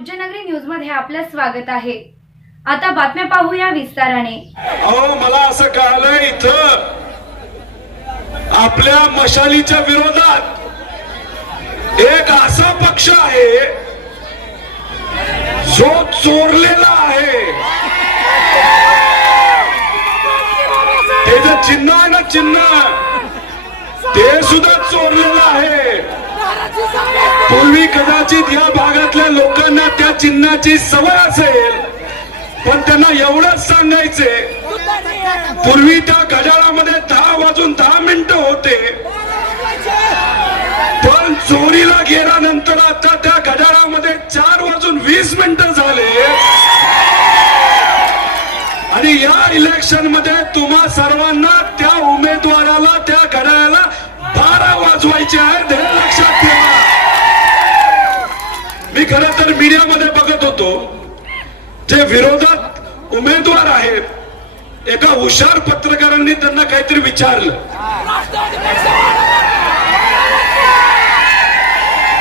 पूज्यनगरी न्यूजमध्ये आपलं स्वागत आहे. आता बातम्या पाहूया विस्ताराने. अहो मला असं कळालं इथं. आपल्या मशालीच्या विरोधात एक असा पक्ष आहे जो चोरलेला आहे. ते जे चिन्ह आहे ना चिन्ह? ते सुद्धा चोरलेलं आहे. पूर्वी कदाचित या भागातल्या लोकांना चिन्हाची सवय असेल पण त्यांना एवढंच सांगायचे पूर्वी त्या घड्याळामध्ये दहा वाजून दहा मिनिटं होते. पण चोरीला गेल्यानंतर आता त्या घड्याळामध्ये चार वाजून वीस मिनिटं झाले. आणि या इलेक्शनमध्ये तुम्हा सर्वांना त्या उमेदवाराला त्या घड्याळाला बारा वाजवायचे आहेत हे लक्षात ठेवा. मी खर तर मीडियामध्ये बघत होतो जे विरोधात उमेदवार आहेत एका हुशार पत्रकारांनी त्यांना काहीतरी विचारलं.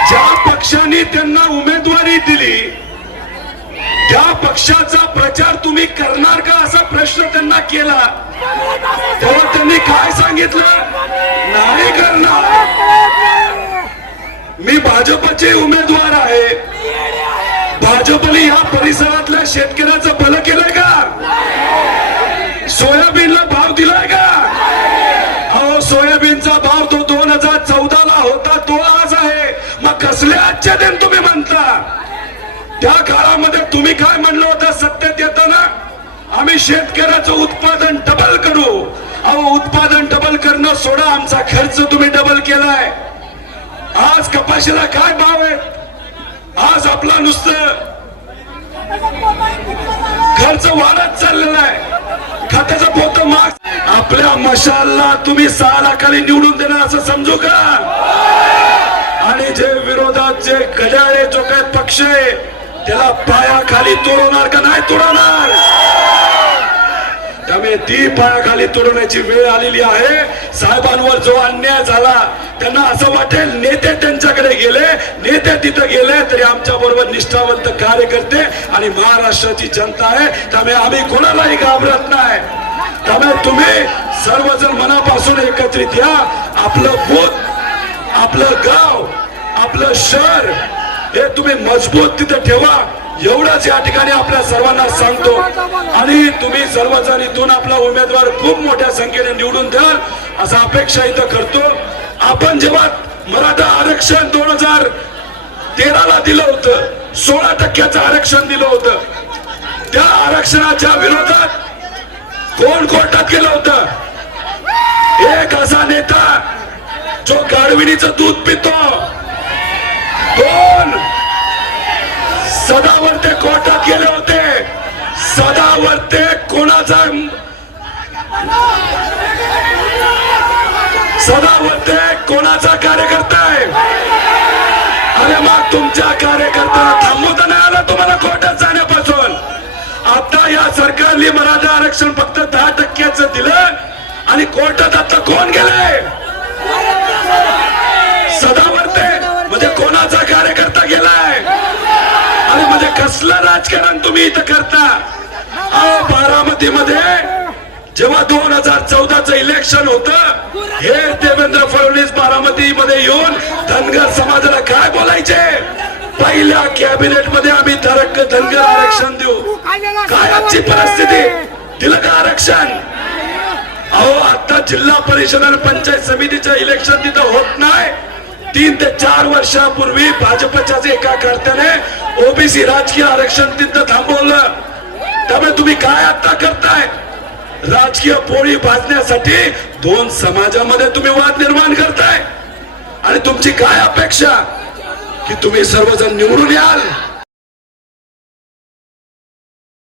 ज्या पक्षाने त्यांना उमेदवारी दिली त्या पक्षाचा प्रचार तुम्ही करणार का असा प्रश्न त्यांना केला? तेव्हा त्यांनी काय सांगितलं? नाही करणार. मी भाजपचे उमेदवार परिसरातल्या शेतकऱ्याचं भलं केलंय का? सोयाबीनला भाव दिलाय का? अहो सोयाबीनचा भाव तो दोन हजार चौदा ला होता तो आज आहे. मग कसले आजच्या दिन तुम्ही म्हणता? त्या काळामध्ये तुम्ही काय म्हणलं होतं? सत्तेत येताना आम्ही शेतकऱ्याचं उत्पादन डबल करू. अहो उत्पादन डबल करणं सोडा आमचा खर्च तुम्ही डबल केलाय. आज कपाशीला काय भाव आहे? आज आपला नुसतं खर्च वाढत चाललेला आहे खात्याचा पोत माग आपल्या मशालला तुम्ही सहा लाखाने निवडून देणार असं समजू का? आणि जे विरोधात जे गजाळे जो काही पक्ष आहे त्याला पायाखाली तुडवणार का नाही तुडवणार? त्यामुळे ती पायाखाली तुडवण्याची वेळ आलेली आहे. साहेबांवर जो अन्याय झाला त्यांना असं वाटेल नेते त्यांच्याकडे गेले नेते तिथं गेले तरी आमच्या बरोबर निष्ठावंत कार्यकर्ते आणि महाराष्ट्राची जनता आहे. त्यामुळे आम्ही कोणालाही घाबरत नाही. त्यामुळे तुम्ही सर्वजण मनापासून एकत्रित या. आपलं बोध आपलं गाव आपलं शहर हे तुम्ही मजबूत तिथं ठेवा. एवढंच या ठिकाणी आपल्या सर्वांना सांगतो. आणि तुम्ही सर्वजण इथून आपला उमेदवार खूप मोठ्या संख्येने निवडून द्याल असा अपेक्षा इथं करतो. आपण जेव्हा मराठा आरक्षण दोन हजार तेराला दिलं होतं सोळा टक्क्याचं आरक्षण दिलं होतं त्या आरक्षणाच्या विरोधात कोण कोर्टात गेलं होतं? एक असा नेता जो गाडविणीच दूध पितो. दोन सदावर्ते कोर्टात गेले होते. सदावर ते कोणाचा सदावर कोणाचा कार्यकर्ता आहे? अरे मग तुमच्या कार्यकर्ता थांबू तर नाही आलं तुम्हाला कोर्टात जाण्यापासून. आता या सरकारने मराठा आरक्षण फक्त दहा टक्क्याच दिलं आणि कोर्टात आता कोण गेलाय सदावर्ते म्हणजे कोणाचा कार्यकर्ता गेलाय? अरे म्हणजे कसलं राजकारण तुम्ही इथं करता? अहो बारामतीमध्ये जेव्हा दोन हजार चौदाचं इलेक्शन होत हे देवेंद्र फडणवीस बारामती मध्ये येऊन धनगर समाजाला काय बोलायचे? पहिल्या कॅबिनेटमध्ये आम्ही धरक धनगर आरक्षण देऊ. काय आजची परिस्थिती? दिलं का आरक्षण? अहो आता जिल्हा परिषद आणि पंचायत समितीचं इलेक्शन तिथं होत नाही. तीन ते चार वर्षापूर्वी भाजपच्याच एका कर्त्याने ओबीसी राजकीय आरक्षण तिथं थांबवलं. त्यामुळे तुम्ही काय आता करताय? राजकीय पोळी भाजण्यासाठी दोन समाजामध्ये तुम्ही वाद निर्माण करताय. आणि तुमची काय अपेक्षा? की तुम्ही सर्वजण निवडून याल.